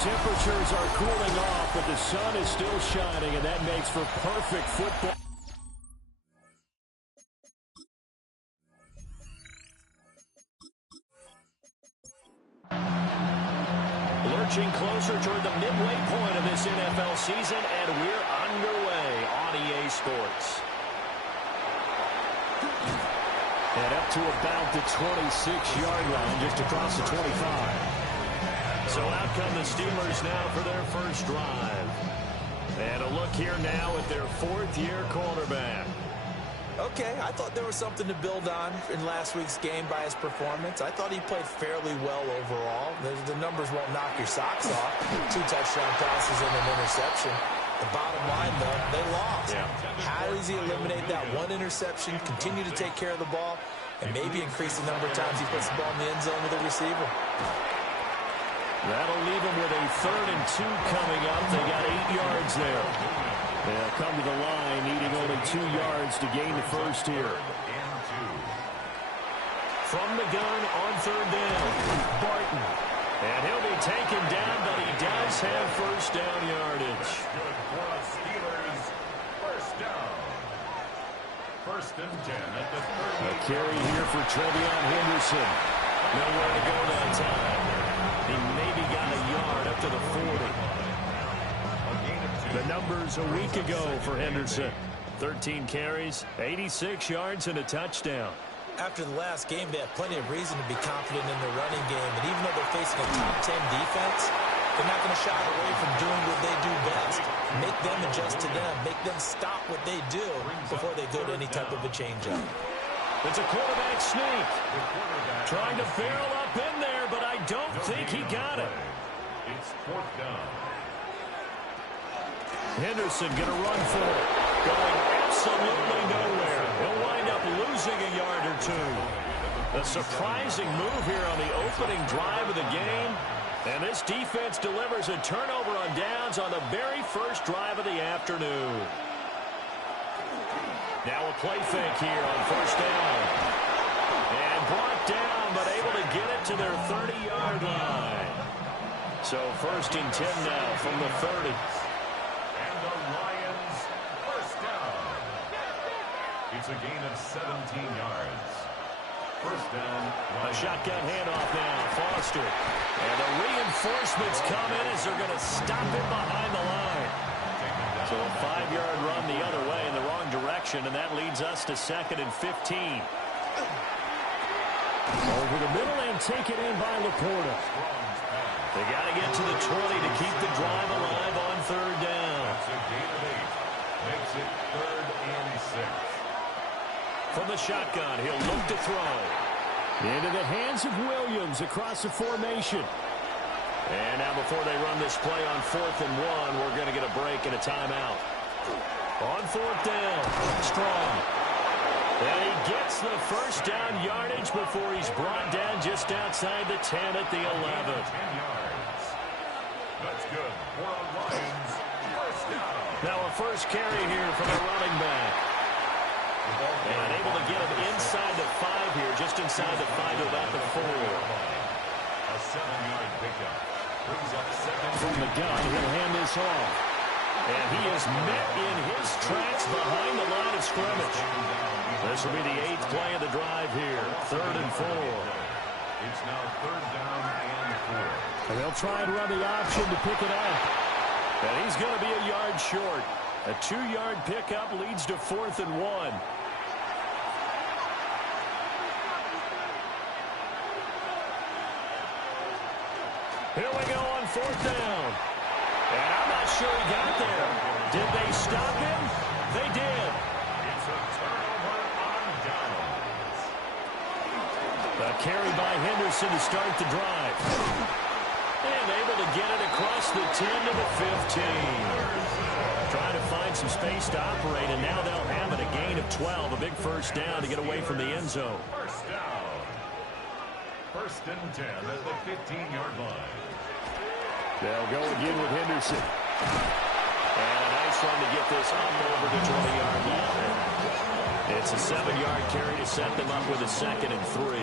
Temperatures are cooling off, but the sun is still shining, and that makes for perfect football. Lurching closer toward the midway point of this NFL season, and we're underway on EA Sports. And up to about the 26-yard line, just across the 25. So out come the Steelers now for their first drive. And a look here now at their fourth-year quarterback. Okay, I thought there was something to build on in last week's game by his performance. I thought he played fairly well overall. The numbers won't knock your socks off. 2 touchdown passes and an interception. The bottom line, though, they lost. Yeah. How does he eliminate that one interception, continue to take care of the ball, and maybe increase the number of times he puts the ball in the end zone with a receiver? That'll leave them with a 3rd and 2 coming up. They got 8 yards there. They'll come to the line, needing only 2 yards to gain the first here. From the gun on 3rd down, Barton. And he'll be taken down, but he does have first down yardage. Good for the Steelers. First down. 1st and 10 at the 30. A carry here for Trevion Henderson. Nowhere to go that time. He maybe got a yard up to the 40. The numbers a week ago for Henderson. 13 carries, 86 yards, and a touchdown. After the last game, they have plenty of reason to be confident in their running game. And even though they're facing a top 10 defense, they're not going to shy away from doing what they do best. Make them adjust to them. Make them stop what they do before they go to any type of a change-up. It's a quarterback sneak. Trying to barrel up in there, but I don't think he got it. It's 4th down. Henderson going to run for it. Going absolutely nowhere. He'll wind up losing a yard or 2. A surprising move here on the opening drive of the game. And this defense delivers a turnover on downs on the very first drive of the afternoon. Now a play fake here on 1st down. And brought down, but able to get it to their 30-yard line. So 1st and 10 now from the 30. And the Lions, 1st down. It's a gain of 17 yards. 1st down. A shotgun handoff now. Foster. And the reinforcements come in as they're going to stop him behind the line. So a 5-yard run the other way in the wrong direction, and that leads us to 2nd and 15. Over the middle and take it in by Laporta. They got to get to the 20 to keep the drive alive on 3rd down. That's a gain of 8. Makes it 3rd and 6. From the shotgun, he'll look to throw. Into the hands of Williams across the formation. And now before they run this play on 4th and 1, we're going to get a break and a timeout. On 4th down, Strong. And he gets the first down yardage before he's brought down just outside the 10 at the 11. 10 yards. That's good for the Lions. First down. Now a first carry here from the running back. And able to get him inside the 5 here, just inside the 5 to about the 4. A 7-yard pickup. Brings up 2nd. From the gun, he'll hand this off. And he is met in his tracks behind the line of scrimmage. This will be the 8th play of the drive here. 3rd and 4. It's now 3rd down and 4. And they'll try and run the option to pick it up. And he's going to be a yard short. A 2-yard pickup leads to 4th and 1. Here we go on 4th down. And I'm not sure he got there. Did they stop him? They did. It's a turnover on downs. A carry by Henderson to start the drive. And able to get it across the 10 to the 15. Trying to find some space to operate, and now they'll have it. A gain of 12. A big first down to get away from the end zone. First down. 1st and 10 at the 15-yard line. They'll go again with Henderson. And a nice run to get this up over the 20-yard line. It's a 7-yard carry to set them up with a 2nd and 3.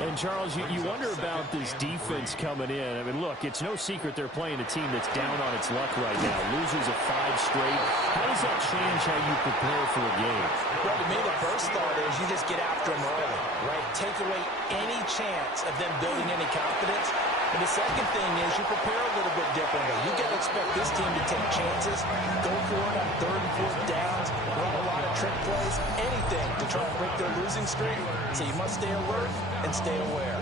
And, Charles, you wonder about this defense coming in. I mean, look, it's no secret they're playing a team that's down on its luck right now. Losers of 5 straight. How does that change how you prepare for a game? Well, to me, the first thought is you just get after them early, right? Take away any chance of them building any confidence. And the second thing is you prepare a little bit differently. You got to expect this team to take chances, go for it on 3rd and 4th downs, run a lot of trick plays, anything to try and break their losing streak. So you must stay alert and stay aware.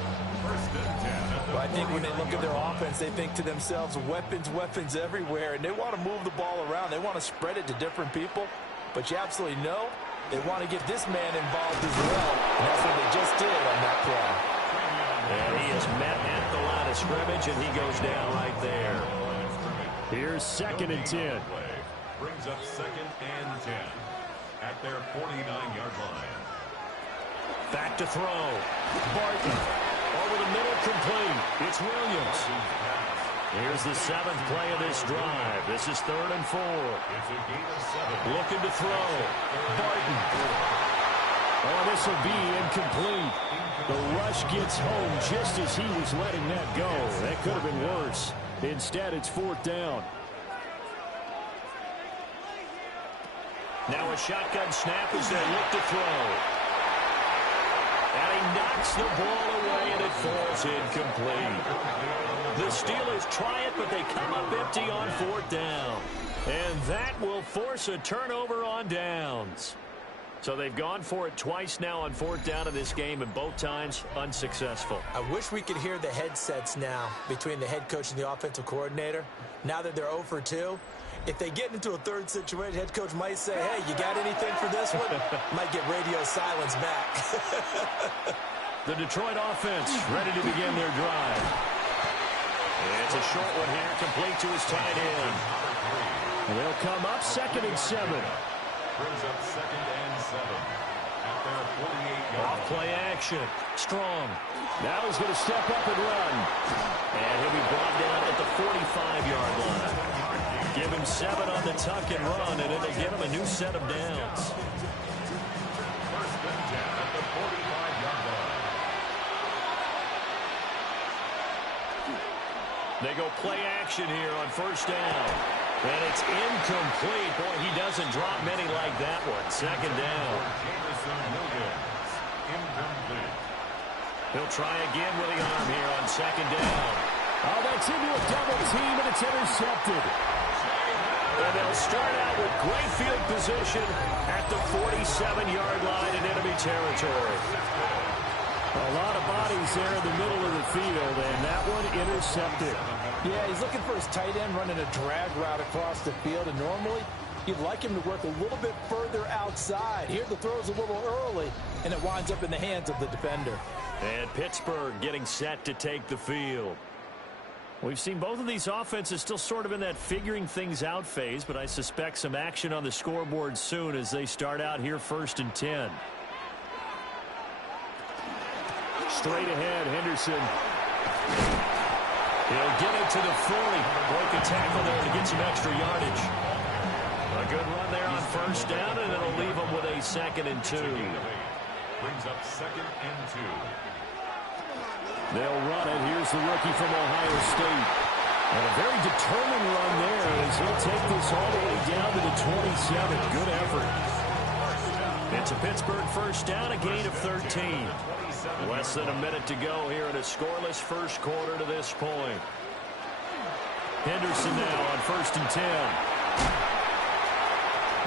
Well, I think when they look at their offense, they think to themselves, weapons everywhere, and they want to move the ball around. They want to spread it to different people, but you absolutely know they want to get this man involved as well, and that's what they just did on that play. And he is met at the line of scrimmage, and he goes down right there. Here's 2nd and 10. Brings up 2nd and 10 at their 49-yard line. Back to throw. Barton. Over the middle, complete. It's Williams. Here's the 7th play of this drive. This is 3rd and 4. It's a gain of 7. Looking to throw. Barton. Oh, this will be incomplete. The rush gets home just as he was letting that go. That could have been worse. Instead, it's 4th down. Now a shotgun snap as they look to throw. And he knocks the ball away, and it falls incomplete. The Steelers try it, but they come up empty on 4th down. And that will force a turnover on downs. So they've gone for it twice now on 4th down in this game, and both times unsuccessful. I wish we could hear the headsets now between the head coach and the offensive coordinator. Now that they're 0 for 2, if they get into a 3rd situation, head coach might say, hey, you got anything for this one? Might get radio silence back. The Detroit offense ready to begin their drive. It's a short one here, complete to his tight end. And they'll come up 2nd and 7. Brings up 2nd and 7 at their 48-yard line. Off play action. Strong. Now he's going to step up and run. And he'll be brought down at the 45-yard line. Give him 7 on the tuck and run, and it'll give him a new set of downs. 1st and 10 at the 45-yard line. They go play action here on 1st down. And it's incomplete. Boy, he doesn't drop many like that one. 2nd down. Jameson Williams, incomplete. He'll try again with the arm here on 2nd down. Oh, that's into a double team, and it's intercepted. And they'll start out with great field position at the 47-yard line in enemy territory. A lot of bodies there in the middle of the field, and that one intercepted. Yeah, he's looking for his tight end running a drag route across the field, and normally you'd like him to work a little bit further outside. Here the throw's a little early, and it winds up in the hands of the defender. And Pittsburgh getting set to take the field. We've seen both of these offenses still sort of in that figuring things out phase, but I suspect some action on the scoreboard soon as they start out here 1st and 10. Straight ahead, Henderson. He'll get it to the 40. Broke a tackle there to get some extra yardage. A good run there on 1st down, and it'll leave him with a 2nd and 2. Brings up 2nd and 2. They'll run it. Here's the rookie from Ohio State. And a very determined run there as he'll take this all the way down to the 27. Good effort. It's a Pittsburgh 1st down, a gain of 13. Less than a minute to go here in a scoreless 1st quarter to this point. Henderson now on 1st and 10.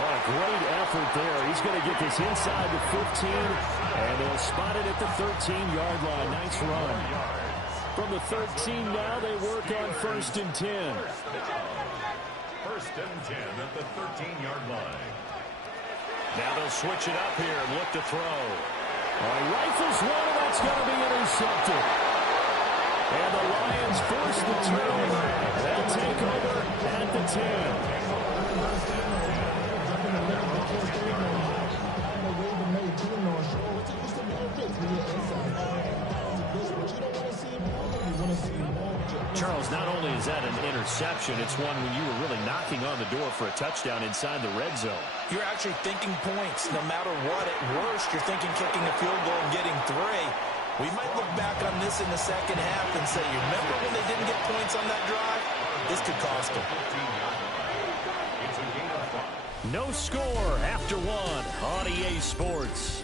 What a great effort there. He's going to get this inside the 15, and they'll spot it at the 13-yard line. Nice run. From the 13 now, they work on 1st and 10. 1st and 10 at the 13-yard line. Now they'll switch it up here and look to throw. Rifles one, and that's going to be intercepted. And the Lions force the turnover. They'll take over at the 10. Charles, not only is that an interception. It's one when you were really knocking on the door for a touchdown inside the red zone. You're actually thinking points. No matter what, at worst, you're thinking kicking a field goal and getting 3. We might look back on this in the second half and say, you remember when they didn't get points on that drive? This could cost them. No score after 1 on EA Sports.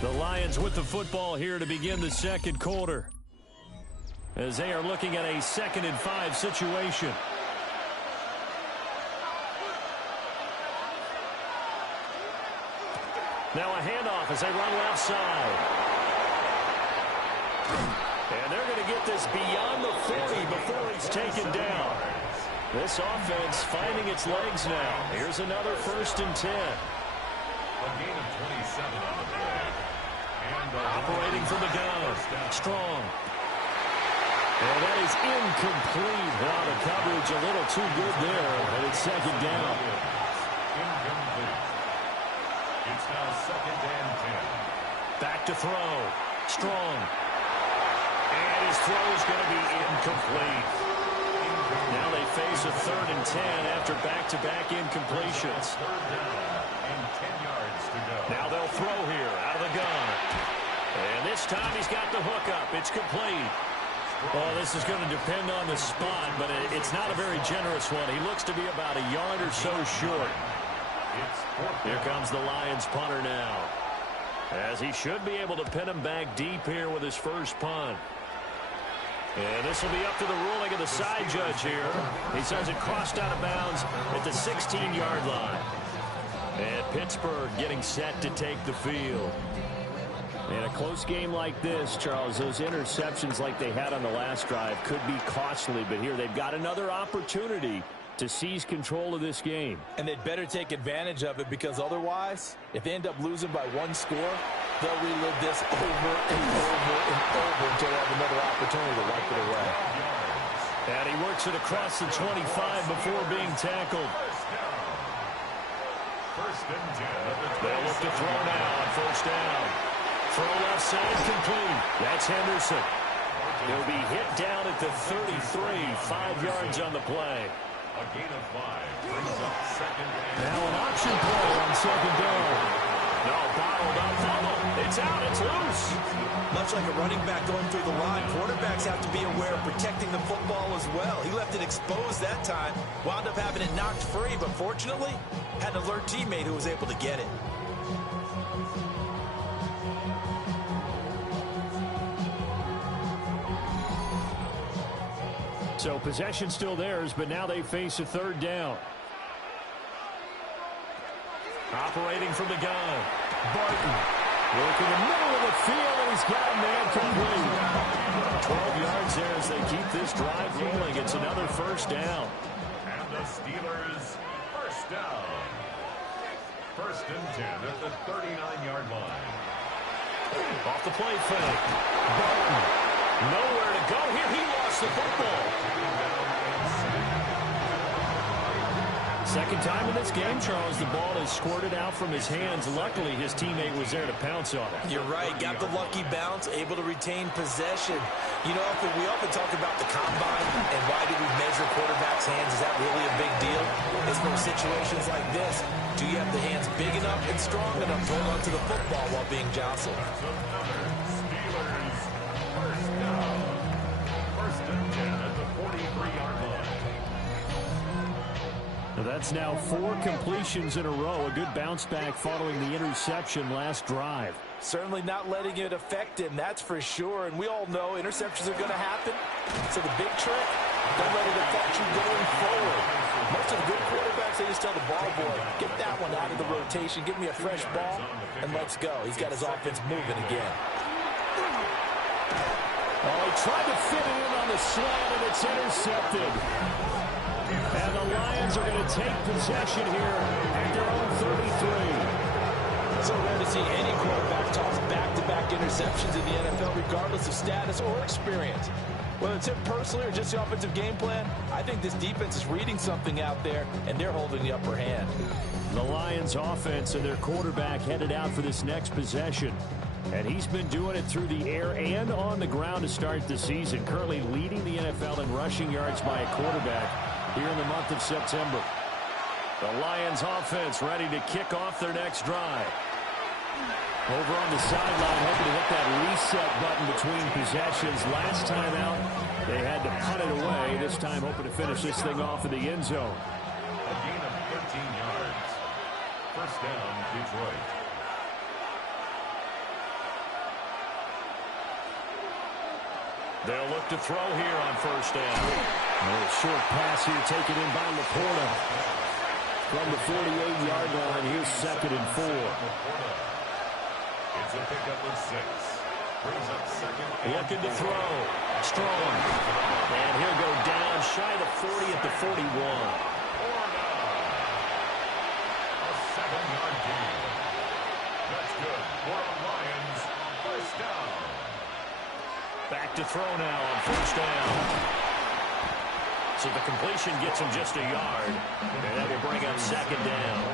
The Lions with the football here to begin the second quarter, as they are looking at a 2nd and 5 situation. Now a handoff as they run left side. And they're going to get this beyond the 40 before he's taken down. This offense finding its legs now. Here's another 1st and 10. A gain of 27 on the play. Operating from the gun. Strong. And that is incomplete. Wow, the coverage a little too good there. And it's 2nd down. Incomplete. It's now 2nd and 10. Back to throw. Strong. And his throw is going to be incomplete. Now they face a 3rd and 10 after back-to-back incompletions. 3rd down and 10 yards to go. Now they'll throw here out of the gun. And this time he's got the hook up. It's complete. Well, this is going to depend on the spot, but it's not a very generous one. He looks to be about a yard or so short. Here comes the Lions punter now, as he should be able to pin him back deep here with his first punt. And this will be up to the ruling of the side judge here. He says it crossed out of bounds at the 16-yard line. And Pittsburgh getting set to take the field. In a close game like this, Charles, those interceptions like they had on the last drive could be costly, but here they've got another opportunity to seize control of this game. And they'd better take advantage of it, because otherwise, if they end up losing by 1 score, they'll relive this over and over and over until they have another opportunity to wipe it away. And he works it across the 25 before being tackled. They'll look to throw now on 1st down. Throw left side complete. That's Henderson. He'll be hit down at the 33, 5 yards on the play. A gain of 5 brings up 2nd and now an option play on 2nd down. No, bottled up fumble. It's out. It's loose. Much like a running back going through the line, quarterbacks have to be aware of protecting the football as well. He left it exposed that time, wound up having it knocked free, but fortunately, had an alert teammate who was able to get it. So possession still theirs, but now they face a 3rd down. Operating from the gun. Barton. Work in the middle of the field, and he's got a man complete. 12 yards there as they keep this drive rolling. It's another 1st down. And the Steelers 1st down. 1st and 10 at the 39-yard line. Off the play fake. Barton. Nowhere to go here. He lost the football. 2nd time in this game, Charles, the ball is squirted out from his hands. Luckily, his teammate was there to pounce on it. You're right. Got the lucky bounce, able to retain possession. You know, we often talk about the combine and why do we measure quarterbacks' hands. Is that really a big deal? It's for situations like this. Do you have the hands big enough and strong enough to hold on to the football while being jostled? Steelers 1st down. 1st and 10 at the 43-yard line. That's now 4 completions in a row. A good bounce back following the interception last drive. Certainly not letting it affect him, that's for sure. And we all know interceptions are going to happen. So the big trick, don't let it affect you going forward. Most of the good quarterbacks, they just tell the ball boy, get that one out of the rotation, give me a fresh ball, and let's go. He's got his offense moving again. Oh, he tried to fit it in on the slant, and it's intercepted. And the Lions are going to take possession here at their own 33. So rare to see any quarterback toss back-to-back interceptions in the NFL, regardless of status or experience. Whether it's him personally or just the offensive game plan, I think this defense is reading something out there, and they're holding the upper hand. The Lions offense and their quarterback headed out for this next possession. And he's been doing it through the air and on the ground to start the season. Currently leading the NFL in rushing yards by a quarterback here in the month of September. The Lions offense ready to kick off their next drive. Over on the sideline, hoping to hit that reset button between possessions. Last time out, they had to punt it away. This time hoping to finish this thing off in the end zone. A gain of 13 yards. First down, Detroit. They'll look to throw here on first down. A short pass here taken in by Laporta. From the 48-yard line, here's 2nd and 4. It's a pickup of 6. Brings up second. Looking to throw. Strong. And he'll go down shy of the 40 at the 41. A 7-yard gain. That's good for the Lions. First down. Back to throw now on first down. So the completion gets him just a yard. And that will bring up second down.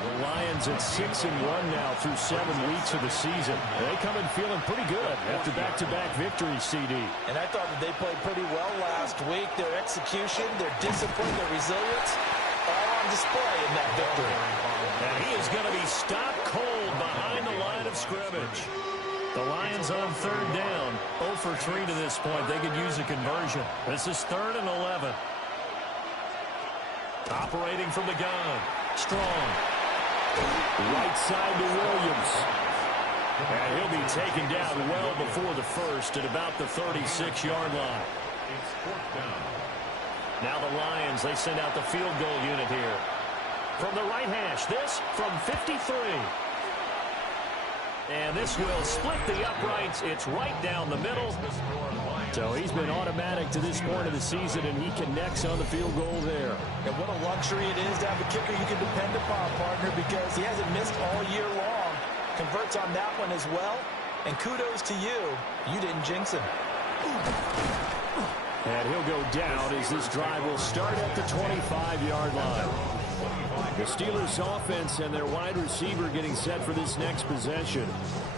The Lions at 6-1 now through 7 weeks of the season. They come in feeling pretty good after back-to-back victories, CD. And I thought that they played pretty well last week. Their execution, their discipline, their resilience, all on display in that victory. And he is going to be stopped cold behind the line of scrimmage. The Lions on third down. 0 for 3 to this point. They could use a conversion. This is 3rd and 11. Operating from the gun. Strong. Right side to Williams. And he'll be taken down well before the first at about the 36-yard line. It's 4th down. Now the Lions, they send out the field goal unit here. From the right hash, this from 53. And this will split the uprights. It's right down the middle. So he's been automatic to this point of the season, and he connects on the field goal there. And what a luxury it is to have a kicker you can depend upon, partner, because he hasn't missed all year long. Converts on that one as well. And kudos to you. You didn't jinx him. And he'll go down as this drive will start at the 25-yard line. The Steelers offense and their wide receiver getting set for this next possession.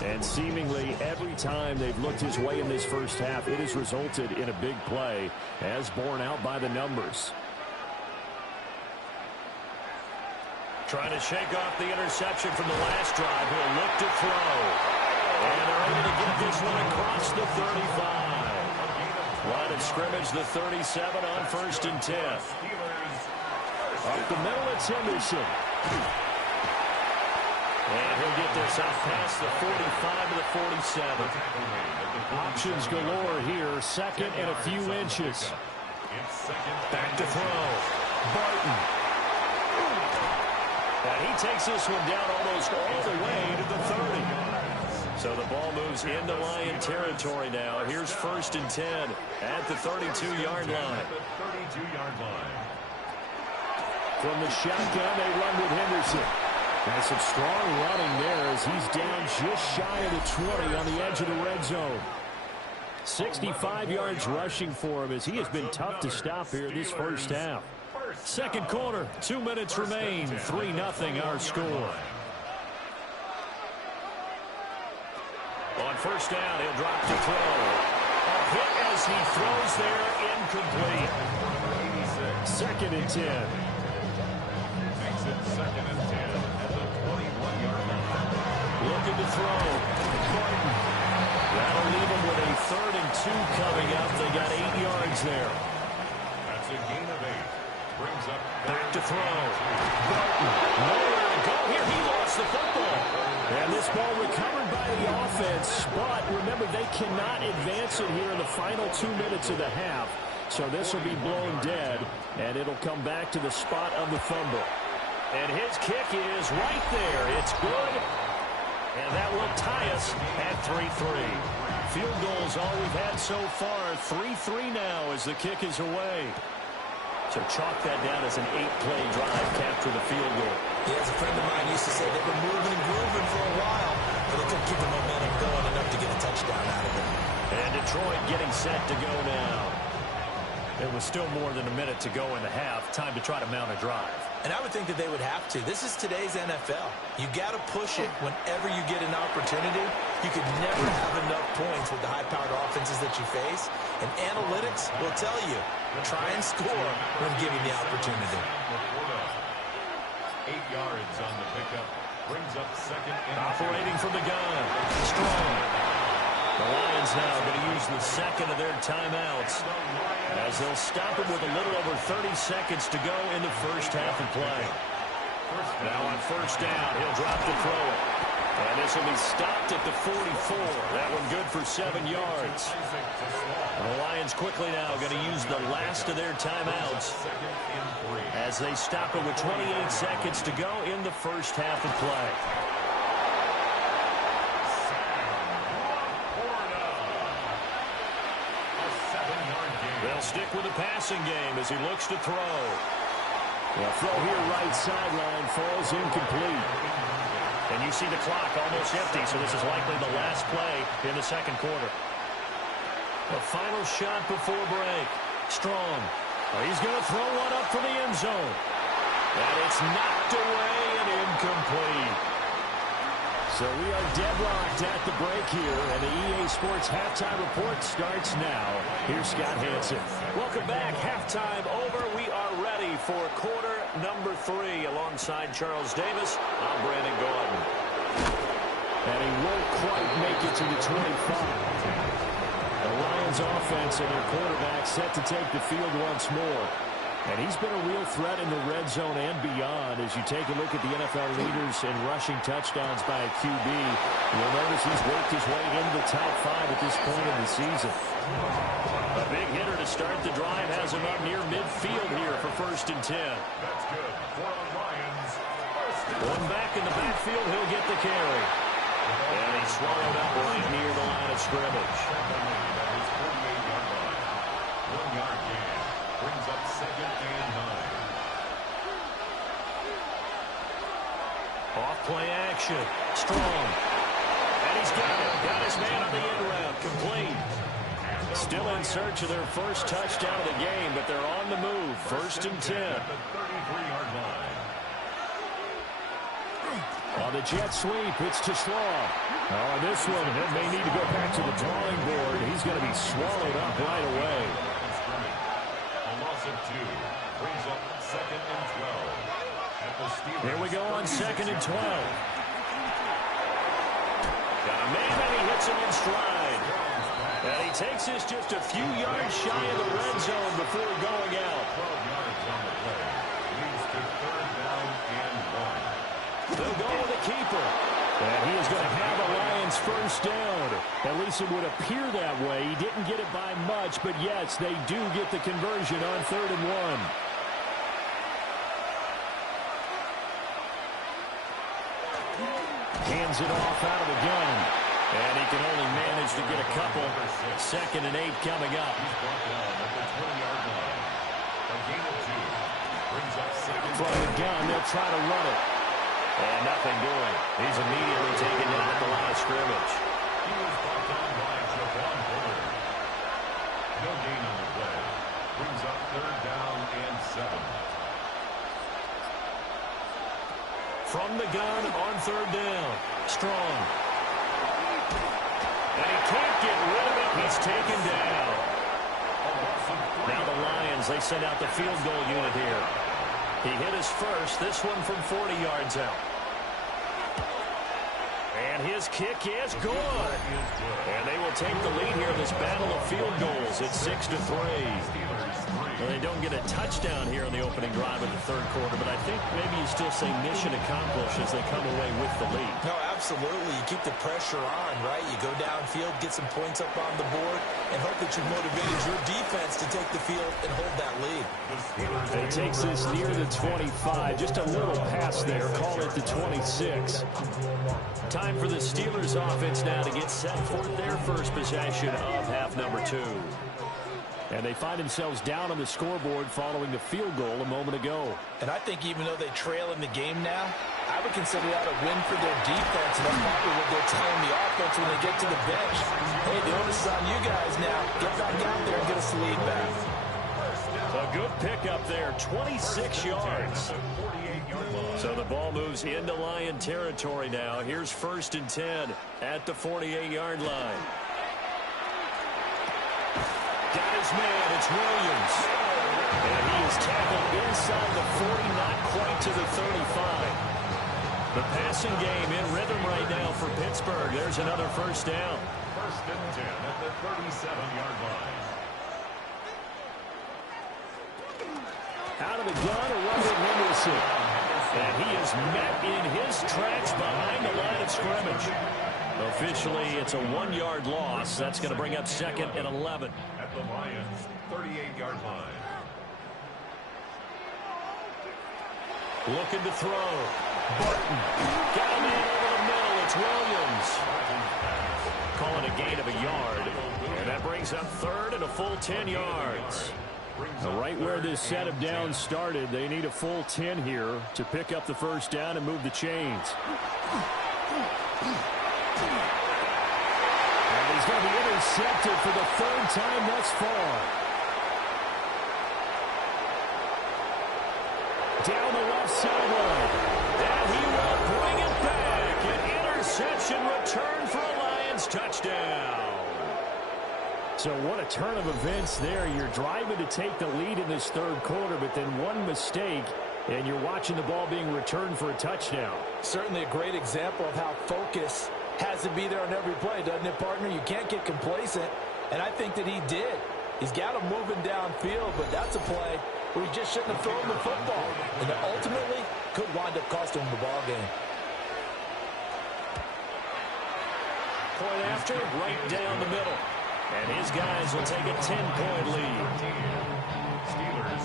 And seemingly every time they've looked his way in this first half, it has resulted in a big play, as borne out by the numbers. Trying to shake off the interception from the last drive. He'll look to throw. And they're able to get this one across the 35. Line of scrimmage, the 37 on 1st and 10. Up the middle, it's Henderson. And he'll get this out past the 45 to the 47. Options galore here. 2nd and a few inches. Back to throw. Barton. And he takes this one down almost all the way to the 30. So the ball moves into Lion territory now. Here's 1st and 10 at the 32-yard line. From the shotgun, they run with Henderson. And some strong running there as he's down just shy of the 20 on the edge of the red zone. 65 yards rushing for him as he has been tough to stop here this first half. Second quarter, 2 minutes remain. 3-0 our score. On first down, he'll drop to throw. A hit as he throws there, incomplete. 2nd and 10. Makes it 2nd and 10 at the 21-yard line. Looking to throw. Barton. That'll leave him with a 3rd and 2 coming up. They got 8 yards there. That's a gain of 8. Brings up Back to throw. Barton. Nowhere to go here. He lost the football. And this ball recovered by the offense, but remember, they cannot advance it here in the final 2 minutes of the half. So this will be blown dead, and it'll come back to the spot of the fumble. And his kick is right there. It's good. And that will tie us at 3-3. Field goals all we've had so far. 3-3 now as the kick is away. So chalk that down as an 8-play drive capture the field goal. Yeah, as a friend of mine used to say, they've been moving and grooving for a while, but they couldn't keep the momentum going enough to get a touchdown out of it. And Detroit getting set to go now. There was still more than a minute to go in the half. Time to try to mount a drive. And I would think that they would have to. This is today's NFL. You got to push it whenever you get an opportunity. You could never have enough points with the high-powered offenses that you face. And analytics will tell you, try and score when given the opportunity. 8 yards on the pickup. Brings up second and operating from the gun. Strong. The Lions now going to use the second of their timeouts as they'll stop it with a little over 30 seconds to go in the first half of play. Now on first down, he'll drop to throw it. And this will be stopped at the 44. That one good for 7 yards. And the Lions quickly now going to use the last of their timeouts as they stop it with 28 seconds to go in the first half of play. They'll stick with the passing game as he looks to throw. The throw here right sideline falls incomplete. And you see the clock almost empty, so this is likely the last play in the second quarter. The final shot before break. Strong. He's going to throw one up for the end zone. And it's knocked away and incomplete. So we are deadlocked at the break here, and the EA Sports Halftime Report starts now. Here's Scott Hanson. Welcome back. Halftime over. We are ready for quarter number 3 alongside Charles Davis. I'm Brandon Gaudin. And he won't quite make it to the 25. The Lions offense and their quarterback set to take the field once more. And he's been a real threat in the red zone and beyond. As you take a look at the NFL leaders in rushing touchdowns by a QB, you'll notice he's worked his way into the top 5 at this point in the season. A big hitter to start the drive has him up near midfield here for 1st and 10. That's good for the Lions. One back in the backfield, he'll get the carry. And he swallowed up right near the line of scrimmage. 48-yard line. 1-yard gain. Brings up second and 9. Off play action. Strong. And he's got it. Got his man on the end route. Complete. Still in search of their first touchdown of the game, but they're on the move. 1st and 10. At the 33-yard line. On the jet sweep, it's to Slaw. On this one, he may need to go back to the drawing board. He's going to be swallowed up right away. A loss of 2. Brings up second and 12. At the Steelers. Here we go on 2nd and 12. Got a man, and he hits him in stride. And he takes this just a few yards shy of the red zone before going out. 12 yards on the play. Leads to 3rd down and 1. They'll go with a keeper. And he is going to have a Lions first down. At least it would appear that way. He didn't get it by much, but yes, they do get the conversion on 3rd and 1. Hands it off out of the gun. And he can only manage to get a couple. 2nd and 8 coming up. He's brought down at the 20-yard line. A gain of 2. Brings up second. From the gun, they'll try to run it. And nothing doing. He's immediately taken down at the line of scrimmage. He was brought down by Javon Bullard. No gain on the play. Brings up 3rd down and 7. From the gun on 3rd down. Strong. And he can't get rid of it. He's taken down. Now the Lions, they send out the field goal unit here. He hit his first, this one from 40 yards out. And his kick is good. And they will take the lead here in this battle of field goals. It's 6-3. Well, they don't get a touchdown here in the opening drive of the 3rd quarter, but I think maybe you still say mission accomplished as they come away with the lead. No, absolutely. You keep the pressure on, right? You go downfield, get some points up on the board, and hope that you've motivated your defense to take the field and hold that lead. It takes this near the 25, just a little pass there. Call it the 26. Time for the Steelers offense now to get set for their first possession of half number 2. And they find themselves down on the scoreboard following the field goal a moment ago. And I think even though they trail in the game now, I would consider that a win for their defense. And that's probably what they're telling the offense when they get to the bench. Hey, the onus is on you guys now. Get back out there and get us the lead back. A good pickup there, 26 yards. So the ball moves into Lion territory now. Here's 1st and 10 at the 48-yard line. Got his man, it's Williams. And he is tackled inside the 40, not quite to the 35. The passing game in rhythm right now for Pittsburgh. There's another 1st down. 1st and 10 at the 37-yard line. Out of the gun, a run with Henderson. And he is met in his tracks behind the line of scrimmage. Officially, it's a 1-yard loss. That's going to bring up 2nd and 11. At the Lions' 38-yard line. Looking to throw. Barton. Got him in over the middle. It's Williams. Calling a gain of a yard. And that brings up 3rd and a full 10 yards. Right where this set of downs started, they need a full 10 here to pick up the 1st down and move the chains. And he's going to be intercepted for the 3rd time thus far. Down the left sideline. And he will bring it back. An interception return for a Lions touchdown. So what a turn of events there. You're driving to take the lead in this 3rd quarter, but then one mistake, and you're watching the ball being returned for a touchdown. Certainly a great example of how focus has to be there on every play, doesn't it, partner? You can't get complacent, and I think that he did. He's got him moving downfield, but that's a play where he just shouldn't have thrown the football, and that ultimately could wind up costing him the ball game. Point after, right down the middle. And his guys will take a 10-point lead. Steelers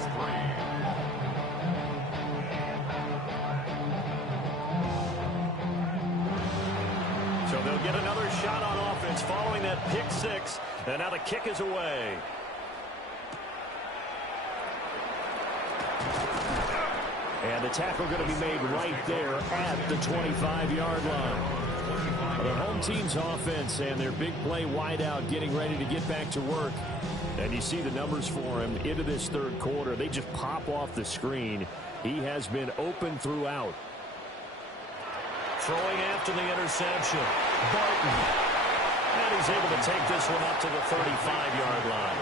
3. So they'll get another shot on offense following that pick 6. And now the kick is away. And the tackle going to be made right there at the 25-yard line. The home team's offense and their big play wideout getting ready to get back to work. And you see the numbers for him into this 3rd quarter. They just pop off the screen. He has been open throughout. Throwing after the interception. Barton. And he's able to take this one up to the 35-yard line.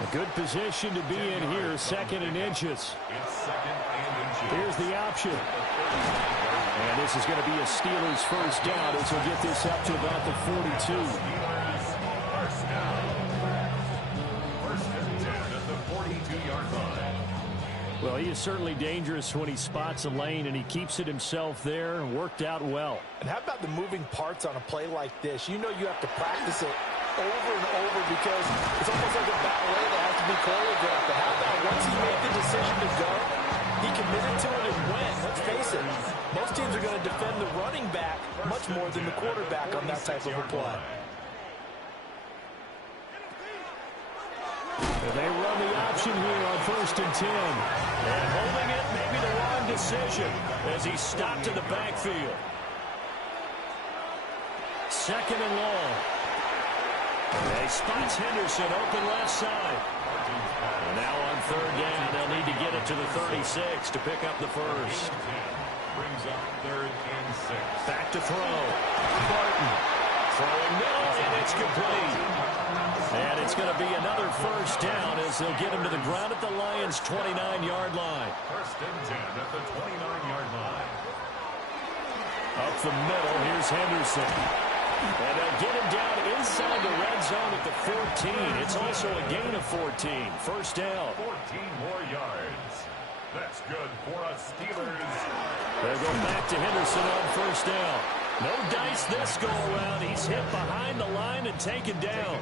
A good position to be in here, 2nd and inches. It's 2nd and inches. Here's the option. And this is going to be a Steelers 1st down as he'll get this up to about the 42. Steelers 1st down. 1st and 10 at the 42-yard line. Well, he is certainly dangerous when he spots a lane, and he keeps it himself there and worked out well. And how about the moving parts on a play like this? You know you have to practice it over and over because it's almost like a ballet that has to be choreographed. But how about once he made the decision to go, he committed to it and went. Let's face it, most teams are going to defend the running back much more than the quarterback on that type of a play. And they run the option here on 1st and 10. And holding it, maybe the wrong decision as he stopped in the backfield. 2nd and long. And he spots Henderson open left side. And now on 3rd down, they'll need to get it to the 36 to pick up the 1st. Brings up 3rd and 6. Back to throw. Barton. Throwing middle, and it's complete. And it's going to be another 1st down as they'll get him to the ground at the Lions' 29-yard line. 1st and 10 at the 29-yard line. Up the middle, here's Henderson. And they'll get him down inside the red zone at the 14. It's also a gain of 14. 1st down. 14 more yards. That's good for us Steelers. They'll go back to Henderson on 1st down. No dice this go-around. He's hit behind the line and taken down.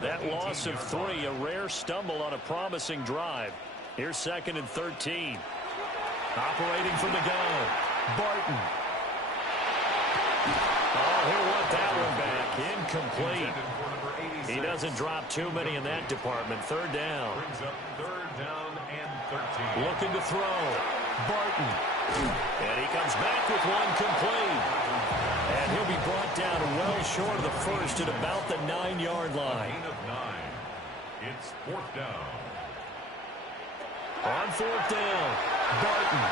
That loss of 3, a rare stumble on a promising drive. Here's 2nd and 13. Operating from the gun. Barton. Oh, he'll want that one back. Incomplete. He doesn't drop too many in that department. Third down. Brings up third down and 13. Looking to throw. Barton. And he comes back with one complete. And he'll be brought down well short of the first at about the 9-yard line. Gain of 9. It's fourth down. On fourth down, Barton.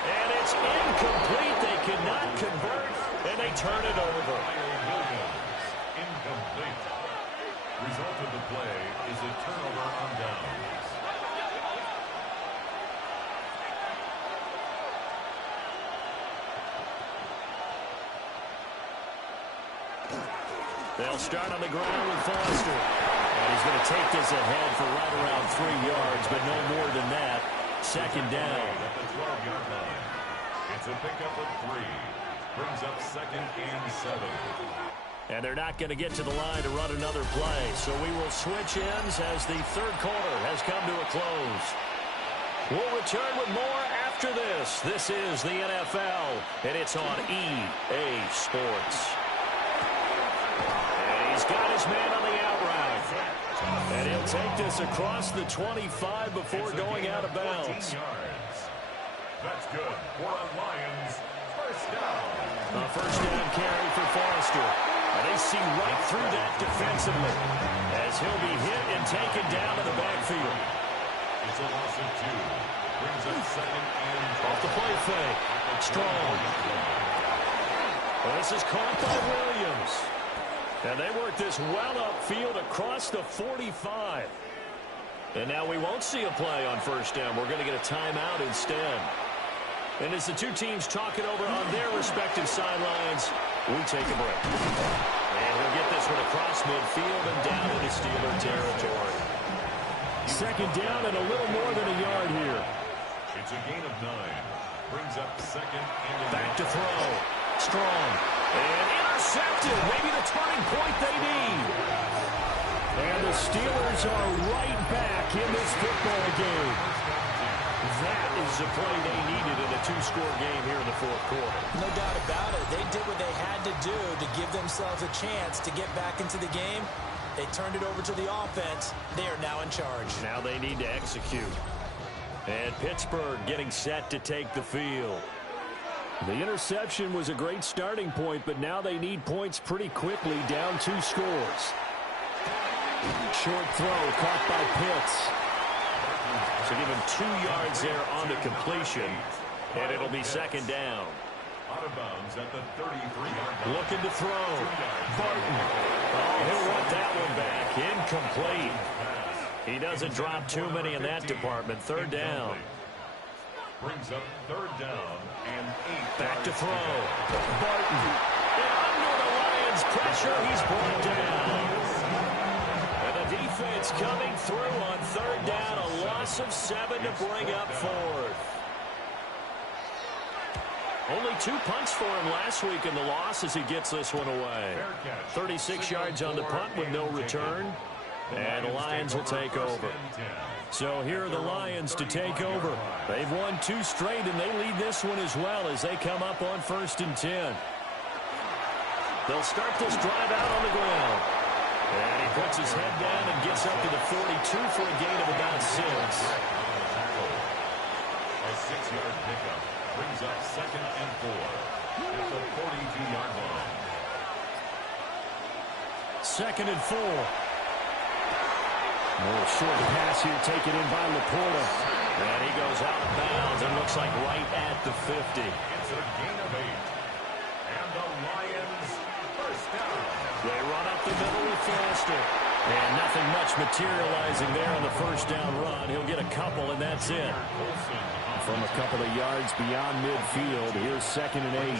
And it's incomplete. They could not convert, and they turn it over. Williams, incomplete. Result of the play is a turnover on downs. They'll start on the ground with Foster. And he's going to take this ahead for right around 3 yards, but no more than that. Second down. At the 12-yard line. It's a pickup of 3. Brings up second and 7. And they're not going to get to the line to run another play. So we will switch ends as the third quarter has come to a close. We'll return with more after this. This is the NFL, and it's on EA Sports. And he's got his man on the out route. And he'll take this across the 25 before going out of bounds. Yards. That's good for a Lions first down. A first down carry for Foster. And they see right through that defensively as he'll be hit and taken down to the backfield. It's a loss of 2. Brings up second and Off the play fake. Strong. Well, this is caught by Williams. And they work this well upfield across the 45. And now we won't see a play on first down. We're going to get a timeout instead. And as the two teams talk it over on their respective sidelines, we take a break. And we'll get this one across midfield and down into Steeler territory. Second down and a little more than a yard here. it's a gain of 9. Brings up second and Back to throw. Strong. And intercepted. Maybe the turning point they need. And the Steelers are right back in this football game. That is the play they needed in a 2-score game here in the fourth quarter. No doubt about it. They did what they had to do to give themselves a chance to get back into the game. They turned it over to the offense. They are now in charge. Now they need to execute. And Pittsburgh getting set to take the field. The interception was a great starting point, but now they need points pretty quickly, down 2 scores. Short throw caught by Pitts. So give him 2 yards there on the completion, and it'll be second down. out of bounds at the 33-yard line. Looking to throw. Barton. Oh, he'll want that one back. Incomplete. He doesn't drop too many in that department. Third down. Brings up third down and 8. Back to throw. Barton. And under the Lions' pressure, he's brought down. And the defense coming through on third down. A loss of 7 to bring up fourth. Only 2 punts for him last week in the loss as he gets this one away. 36 yards on the punt with no return. And the Lions will take over. So here are the Lions to take over. They've won 2 straight, and they lead this one as well as they come up on 1st and 10. They'll start this drive out on the ground. And he puts his head down and gets up to the 42 for a gain of about 6. A 6-yard pickup brings up 2nd and 4 at the 42-yard line. 2nd and 4. More short pass here taken in by Laporta. And he goes out of bounds and looks like right at the 50. It's a gain of 8. And the Lions first down. They run up the middle with Foster. And nothing much materializing there on the first down run. He'll get a couple, and that's it. From a couple of yards beyond midfield, here's 2nd and 8.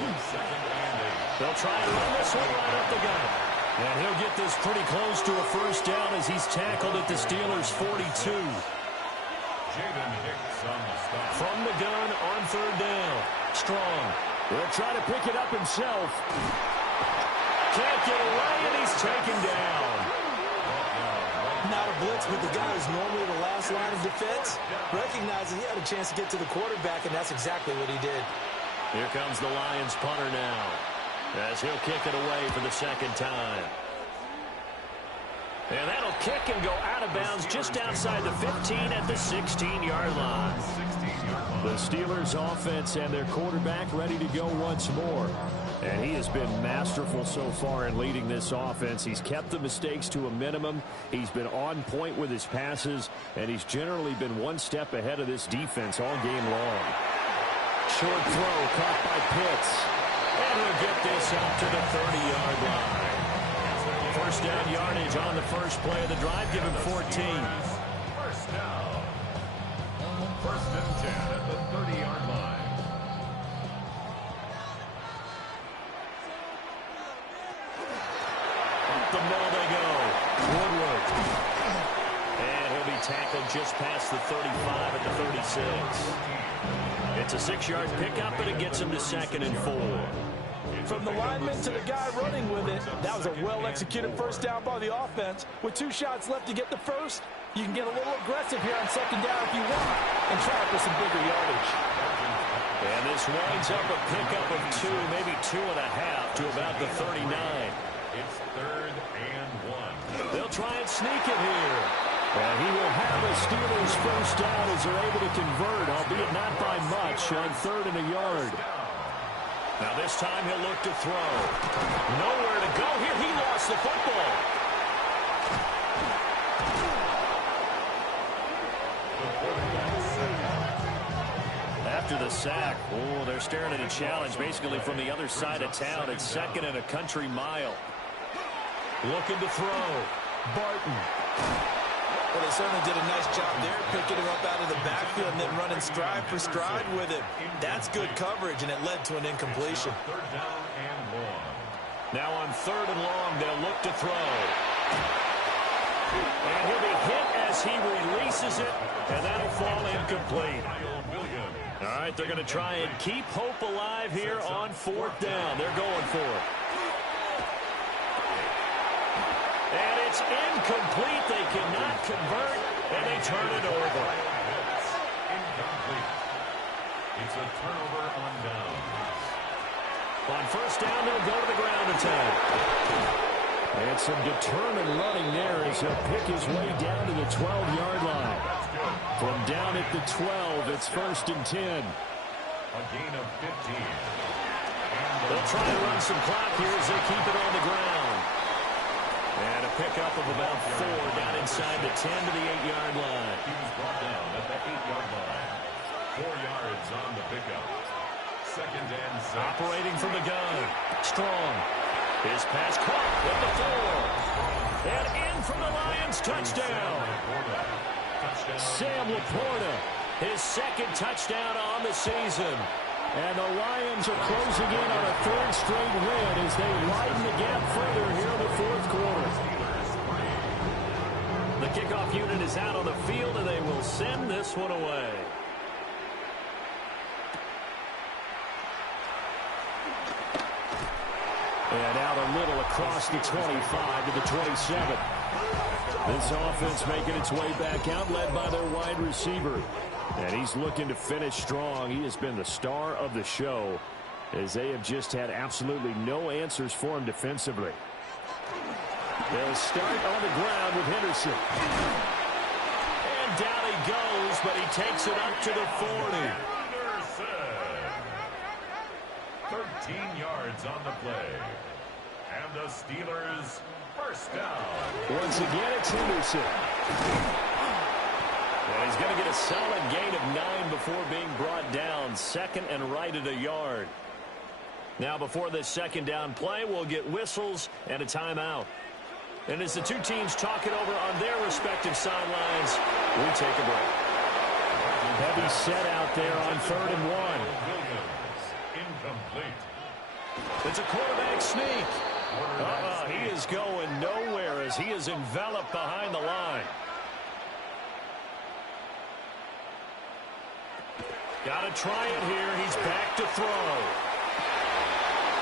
They'll try to run this one right up the gut. And he'll get this pretty close to a first down as he's tackled at the Steelers' 42. Jaden Hicks on the stop. From the gun on third down. Strong. Will try to pick it up himself. Can't get away, and he's taken down. Not a blitz, but the guy who's normally the last line of defense recognizes he had a chance to get to the quarterback, and that's exactly what he did. Here comes the Lions punter now. as he'll kick it away for the second time. And that'll kick and go out of bounds just outside the 15 at the 16-yard line. The Steelers offense and their quarterback ready to go once more. And he has been masterful so far in leading this offense. He's kept the mistakes to a minimum. He's been on point with his passes, and he's generally been one step ahead of this defense all game long. Short throw caught by Pitts. And he'll get this out to the 30-yard line. First down yardage on the first play of the drive. Give him 14. First down. First and 10 at the 30-yard line. Up the middle they go. Woodward. And he'll be tackled just past the 35 at the 36. It's a 6-yard pickup, and it gets him to 2nd and 4. From the lineman to the guy running with it, that was a well-executed first down by the offense. With 2 shots left to get the first, you can get a little aggressive here on second down if you want and try for some bigger yardage. And this winds up a pickup of 2, maybe 2.5 to about the 39. It's 3rd and 1. They'll try and sneak it here. And he will have a Steelers first down as they're able to convert, albeit not by much, on 3rd and a yard. Now this time he'll look to throw. Nowhere to go here. He lost the football. After the sack, oh, they're staring at a challenge basically from the other side of town. It's 2nd and a country mile. Looking to throw. Barton. Well, they certainly did a nice job there, picking him up out of the backfield and then running stride for stride with him. That's good coverage, and it led to an incompletion. 3rd down and 1. Now on 3rd and long, they'll look to throw. And he'll be hit as he releases it, and that'll fall incomplete. All right, they're going to try and keep hope alive here on 4th down. They're going for it. And it's incomplete. They cannot convert, and they turn it over. Incomplete. It's a turnover on downs. On 1st down, they'll go to the ground attack. And some determined running there as he'll pick his way down to the 12-yard line. From down at the 12, it's 1st and 10. A gain of 15. They'll try to run some clock here as they keep it on the ground. And a pickup of about 4 down inside the 10 to the 8-yard line. He was brought down at the 8-yard line. 4 yards on the pickup. 2nd and 6. Operating from the gun. Strong. His pass caught at the 4. And in from the Lions. Touchdown. Sam Laporta. His 2nd touchdown on the season. And the Lions are closing in on a 3rd straight win as they widen the gap further here in the 4th quarter. The kickoff unit is out on the field, and they will send this one away. And out a little across the 25 to the 27. This offense making its way back out, led by their wide receiver. And he's looking to finish strong. He has been the star of the show as they have just had absolutely no answers for him defensively. They'll start on the ground with Henderson. And down he goes, but he takes it up to the 40. 13 yards on the play. And the Steelers first down. Once again, it's Henderson. And he's going to get a solid gain of 9 before being brought down. 2nd and right at a yard. Now before this 2nd down play, we'll get whistles and a timeout. And as the two teams talk it over on their respective sidelines, we take a break. Heavy set out there on 3rd and 1. Incomplete. It's a quarterback sneak. He is going nowhere as he is enveloped behind the line. Got to try it here. He's back to throw.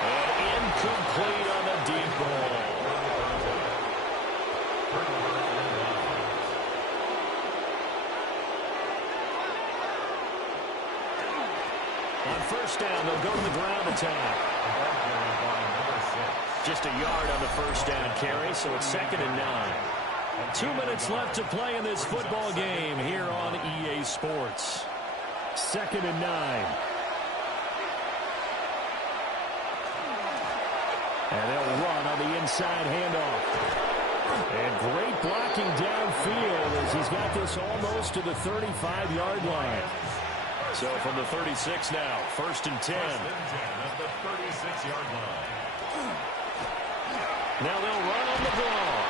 And incomplete on the deep ball. On 1st down, they'll go to the ground attack. just a yard on the first down carry, so it's 2nd and 9. 2 minutes left to play in this football game here on EA Sports. 2nd and 9. And they'll run on the inside handoff. And great blocking downfield as he's got this almost to the 35-yard line. So from the 36 now, 1st and 10. At the 36-yard line. Now they'll run on the ball.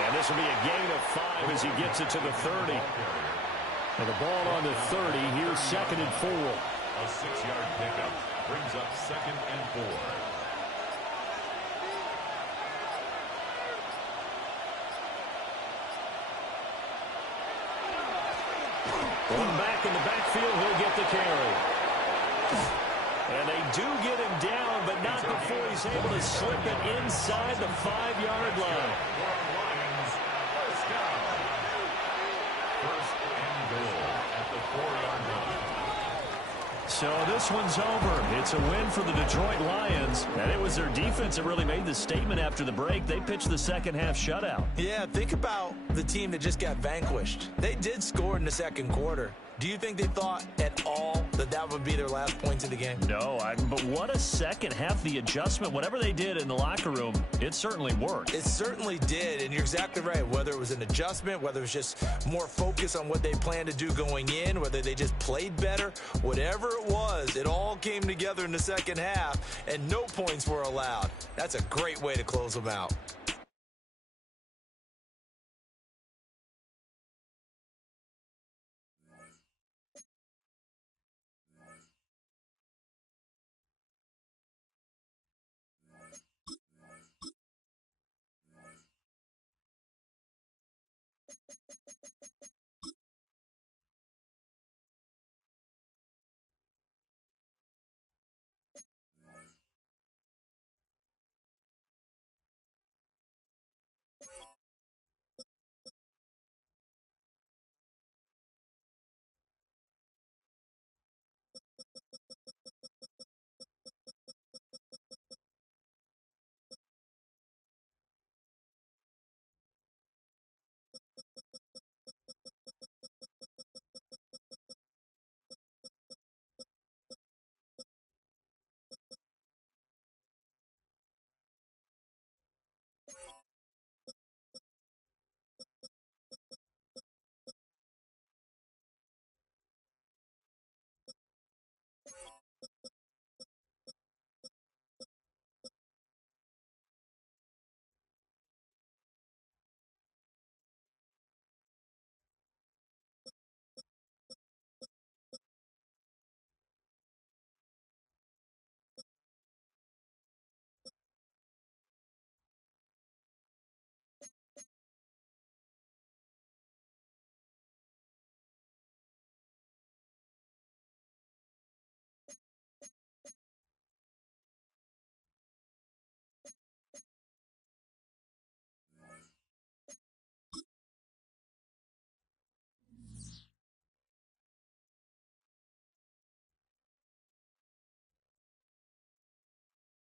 And this will be a gain of 5 as he gets it to the 30. And the ball on the 30. Here's 2nd and 4. A 6-yard pickup brings up 2nd and 4. One back in the backfield, he'll get the carry. And they do get him down, but not before he's able to slip it inside the 5-yard line. Lions, first down. 1st and goal at the 4-yard line. So this one's over. It's a win for the Detroit Lions. And it was their defense that really made the statement after the break. They pitched the second-half shutout. Yeah, think about the team that just got vanquished. They did score in the second quarter. Do you think they thought at all that that would be their last points of the game? No, but what a second half. The adjustment, whatever they did in the locker room, it certainly worked. It certainly did, and you're exactly right. Whether it was an adjustment, whether it was just more focus on what they planned to do going in, whether they just played better, whatever it was, it all came together in the second half, and no points were allowed. That's a great way to close them out.